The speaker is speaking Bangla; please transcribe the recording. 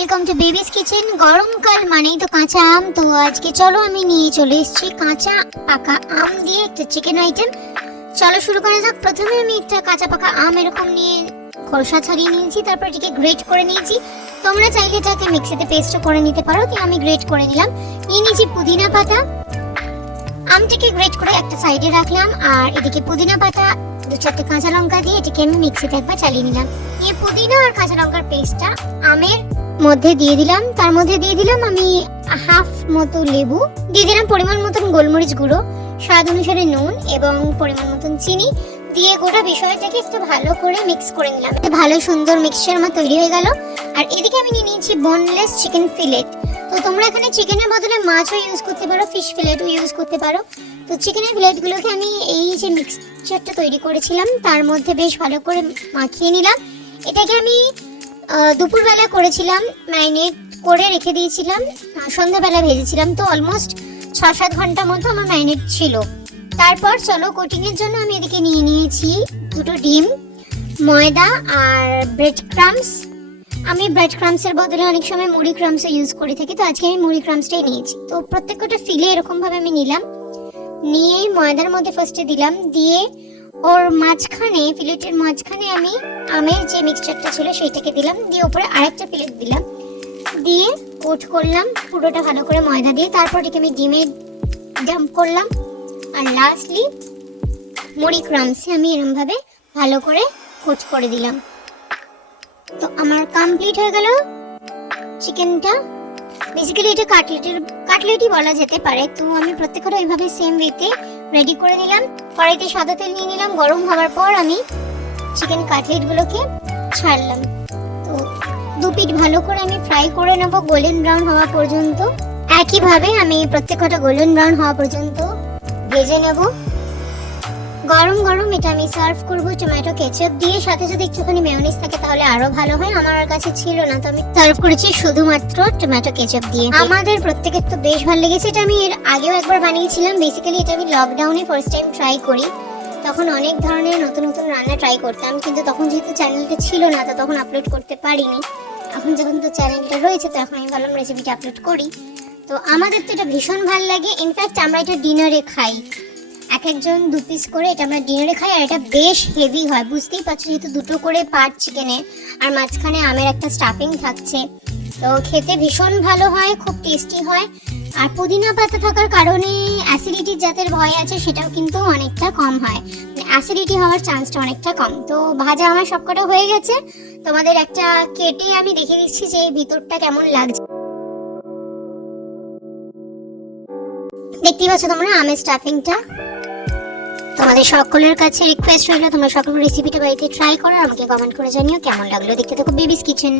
Welcome to babies kitchen. গরমকাল মানেই তো কাঁচা আম। তো আজকে চলো আমি নিয়ে চলে এসেছি কাঁচা পাকা আম দিয়ে একটা চিকেন আইটেম। চলো শুরু করা যাক। প্রথমে আমি একটা কাঁচা পাকা আম এরকম নিয়ে খোসা ছাড়িয়ে নিয়েছি, তারপর এটাকে গ্রেট করে নিয়েছি। তোমরা চাইলে এটাকে মিক্সিতে পেস্ট করে নিতে পারো, তো আমি গ্রেট করে নিলাম। নিয়ে নিয়েছি পুদিনা পাতা। আমটাকে গ্রেট করে একটা সাইডে রাখলাম, আর এদিকে পুদিনা পাতা, 2-4টে কাঁচা লঙ্কা দিয়ে এটাকে আমি মিক্সিতে একবার চালিয়ে নিলাম। নিয়ে পুদিনা আর কাঁচা লঙ্কার পেস্টটা আমের মধ্যে দিয়ে দিলাম। তার মধ্যে দিয়ে দিলাম আমি হাফ মতো লেবু, দিয়ে দিলাম পরিমাণ মতন গোলমরিচ গুঁড়ো, স্বাদ অনুসারে নুন এবং পরিমাণ মতন চিনি দিয়ে গোটা বিষয়টাকে একটু ভালো করে মিক্স করে নিলাম। ভালো সুন্দর মিক্সচার আমার তৈরি হয়ে গেল। আর এদিকে আমি নিয়ে নিয়েছি বোনলেস চিকেন ফিলেট। তো তোমরা এখানে চিকেনের বদলে মাছও ইউজ করতে পারো, ফিশ ফিলেটও ইউজ করতে পারো। তো চিকেনের ফিলেটগুলোকে আমি এই যে মিক্সচারটা তৈরি করেছিলাম তার মধ্যে বেশ ভালো করে মাখিয়ে নিলাম। এটাকে আমি দুপুরবেলা করেছিলাম, ম্যারিনেট করে রেখে দিয়েছিলাম, সন্ধ্যাবেলা ভেজেছিলাম। তো অলমোস্ট 6-7 ঘন্টা মতো আমার ম্যারিনেট ছিল। তারপর চলো কোটিংয়ের জন্য আমি এদিকে নিয়ে নিয়েছি 2টো ডিম, ময়দা আর ব্রেড ক্রামস। আমি ব্রেড ক্রামসের বদলে অনেক সময় মুড়ি ক্রামসও ইউজ করে থাকি, তো আজকে আমি মুড়ি ক্রামসটাই নিয়েছি। তো প্রত্যেকটা ফিলে এরকমভাবে আমি নিলাম, নিয়ে ময়দার মধ্যে ফার্স্টে দিলাম, দিয়ে ওর মাঝখানে, ফিলেটের মাঝখানে আমি আমের যে মিক্সচারটা ছিল সেইটাকে দিলাম, দিয়ে উপরে আরেকটা ফিলেট দিলাম, দিয়ে কোট করলাম পুরোটা ভালো করে ময়দা দিয়ে। তারপর এটাকে আমি ডিমে ডাম্প করলাম, আর লাস্টলি মুড়ি ক্রামসে আমি এরকমভাবে ভালো করে কোট করে দিলাম। তো আমার কমপ্লিট হয়ে গেল চিকেনটা। বেসিক্যালি এটা কাটলেটই বলা যেতে পারে। তো আমি প্রত্যেকটা এইভাবে সেম ওয়েতে রেডি করে নিলাম। কড়াইতে সাদা তেল নিয়ে নিলাম, গরম হওয়ার পর আমি চিকেন কাটলেটগুলোকে ছাড়লাম। তো দুপিঠ ভালো করে আমি ফ্রাই করে নেব গোল্ডেন ব্রাউন হওয়া পর্যন্ত। একইভাবে আমি প্রত্যেকটা গোল্ডেন ব্রাউন হওয়া পর্যন্ত ভেজে নেব। গরম গরম এটা আমি সার্ভ করব টমেটো কেচাপ দিয়ে, সাথে যদি একটুখানি মেয়োনিজ থাকে তাহলে আরো ভালো হয়। আমার কাছে ছিল না, তো আমি সার্ভ করেছি শুধুমাত্র টমেটো কেচাপ দিয়ে। আমাদের প্রত্যেকের তো বেশ ভালো লেগেছে। এটা আমি এর আগেও একবার বানিয়েছিলাম। বেসিক্যালি এটা আমি লকডাউনে ফার্স্ট টাইম ট্রাই করি। তখন অনেক ধরনের নতুন নতুন রান্না ট্রাই করতাম, কিন্তু তখন যেহেতু চ্যানেলটা ছিল না তো তখন আপলোড করতে পারিনি। এখন যখন তো চ্যানেলটা রয়েছে তো এখন আমি ভাবলাম রেসিপিটা আপলোড করি। তো আমাদের তো এটা ভীষণ ভালো লাগে। ইনফ্যাক্ট আমরা এটা ডিনারে খাই, এক একজন 2 পিস করে এটা আমরা ডিনারে খাই। আর এটা বেশ হেভি হয়, বুঝতেই পারছো, যেহেতু 2টো করে পার্ট চিকেনের আর মাঝখানে আমের একটা স্টাফিং থাকছে। তো খেতে ভীষণ ভালো হয়, খুব টেস্টি হয়। আর পুদিনা পাতা থাকার কারণে অ্যাসিডিটির যাদের ভয় আছে সেটাও কিন্তু অনেকটা কম হয়, অ্যাসিডিটি হওয়ার চান্সটা অনেকটা কম। তো ভাজা আমার সবকটা হয়ে গেছে। তোমাদের একটা কেটে আমি দেখে দিচ্ছি যে এই ভিতরটা কেমন লাগছে। দেখতেই পাচ্ছ তোমরা আমের স্টাফিংটা। তোমাদের সকলের কাছে রিকোয়েস্ট রইল তোমরা সকল রেসিপিটা বাড়িতে ট্রাই করো, আমাকে কমেন্ট করে জানিও কেমন লাগলো। দেখতে থাকো বেবিস কিচেন।